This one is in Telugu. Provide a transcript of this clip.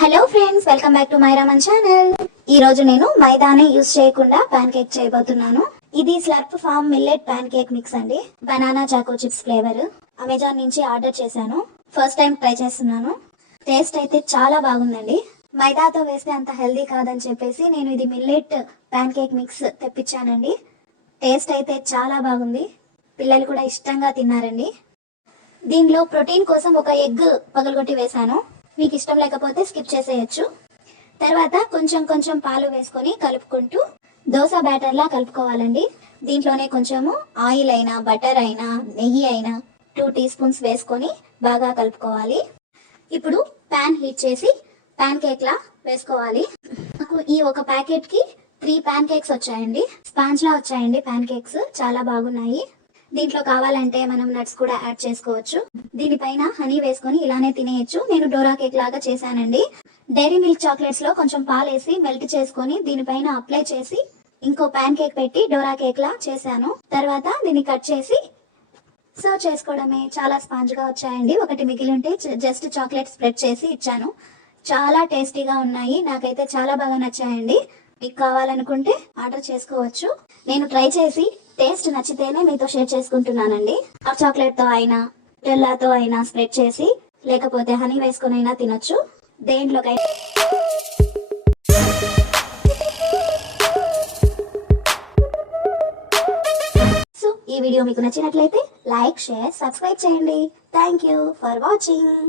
Hello friends, welcome back to my Raman channel. ఈ రోజు నేను మైదాని యూస్ చేయకుండా ప్యాన్ కేక్ చేయబోతున్నాను. ఇది Slurp Farm millet pancake mix అండి. Banana choco chips flavour. Amazon నుంచి ఆర్డర్ చేశాను. ఫస్ట్ టైం ట్రై చేస్తున్నాను. టేస్ట్ అయితే చాలా బాగుందండి. మైదాతో వేస్తే అంత హెల్దీ కాదని చెప్పేసి నేను ఇది మిల్లెట్ ప్యాన్ కేక్ మిక్స్ తెప్పించానండి. టేస్ట్ అయితే చాలా బాగుంది. పిల్లలు కూడా ఇష్టంగా తిన్నారండి. దీనిలో ప్రోటీన్ కోసం ఒక ఎగ్ పగలగొట్టి వేశాను. మీకు ఇష్టం లేకపోతే స్కిప్ చేసేయచ్చు. తర్వాత కొంచెం కొంచెం పాలు వేసుకొని కలుపుకుంటూ దోశ బ్యాటర్లా కలుపుకోవాలండి. దీంట్లోనే కొంచెము ఆయిల్ అయినా బటర్ అయినా నెయ్యి అయినా 2 టీ స్పూన్స్ వేసుకొని బాగా కలుపుకోవాలి. ఇప్పుడు ప్యాన్ హీట్ చేసి ప్యాన్ కేక్ లా వేసుకోవాలి. నాకు ఈ ఒక ప్యాకెట్ కి 3 ప్యాన్ కేక్స్ వచ్చాయండి. స్పాంజ్ లా వచ్చాయండి ప్యాన్ కేక్స్, చాలా బాగున్నాయి. దీంట్లో కావాలంటే మనం నట్స్ కూడా యాడ్ చేసుకోవచ్చు. దీనిపైన హనీ వేసుకొని ఇలానే తినేయచ్చు. నేను డోరా కేక్ లాగా చేశానండి. డైరీ మిల్క్ చాక్లెట్స్ లో కొంచెం పాలేసి మెల్ట్ చేసుకొని దీనిపైన అప్లై చేసి ఇంకో ప్యాన్ కేక్ పెట్టి డోరా కేక్ లా చేశాను. తర్వాత దీన్ని కట్ చేసి సర్వ్ చేసుకోవడమే. చాలా స్పాంజ్ గా వచ్చాయండి. ఒకటి మిగిలి ఉంటే జస్ట్ చాక్లెట్ స్ప్రెడ్ చేసి ఇచ్చాను. చాలా టేస్టీగా ఉన్నాయి. నాకైతే చాలా బాగా నచ్చాయండి. మీకు కావాలనుకుంటే ఆర్డర్ చేసుకోవచ్చు. నేను ట్రై చేసి టేస్ట్ నచ్చితేనే మీతో షేర్ చేసుకుంటున్నానండి. హాట్ చాక్లెట్ తో అయినా టెల్లాతో అయినా స్ప్రెడ్ చేసి లేకపోతే హనీ వేసుకొని అయినా తినొచ్చు. దేంట్లోకైనా. సో ఈ వీడియో మీకు నచ్చినట్లయితే లైక్, షేర్, సబ్స్క్రైబ్ చేయండి. Thank you for watching.